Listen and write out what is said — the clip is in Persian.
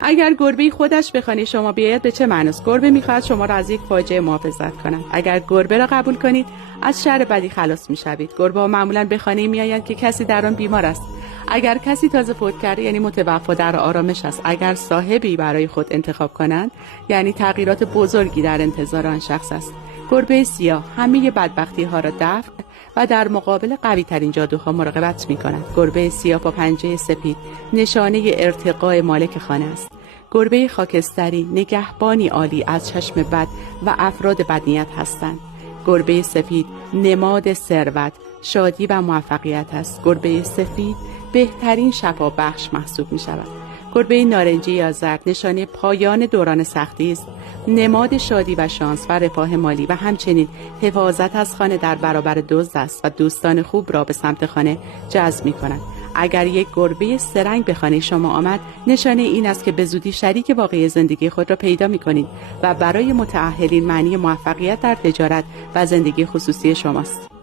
اگر گربه خودش به خانه شما بیاید به چه معناست؟ گربه میخواهد شما را از یک فاجعه محافظت کند. اگر گربه را قبول کنید از شر بدی خلاص میشوید. گربه ها معمولا به خانه میآیند که کسی در آن بیمار است. اگر کسی تازه فوت کرده یعنی متوفی در آرامش است. اگر صاحبی برای خود انتخاب کنند یعنی تغییرات بزرگی در انتظار آن شخص است. گربه سیاه همه بدبختی ها را دفع و در مقابل قوی ترین جادوها مراقبت می کند. گربه سیاه با پنجه سپید نشانه ارتقاء مالک خانه است. گربه خاکستری نگهبانی عالی از چشم بد و افراد بدنیت هستند. گربه سفید نماد ثروت، شادی و موفقیت است. گربه سفید بهترین شفابخش محسوب می شود. گربه نارنجی یا زرد نشانه پایان دوران سختی است، نماد شادی و شانس و رفاه مالی و همچنین حفاظت از خانه در برابر دزد است و دوستان خوب را به سمت خانه جذب می کند. اگر یک گربه سرنگ به خانه شما آمد نشانه این است که به زودی شریک واقعی زندگی خود را پیدا می کنید و برای متأهلین معنی موفقیت در تجارت و زندگی خصوصی شماست.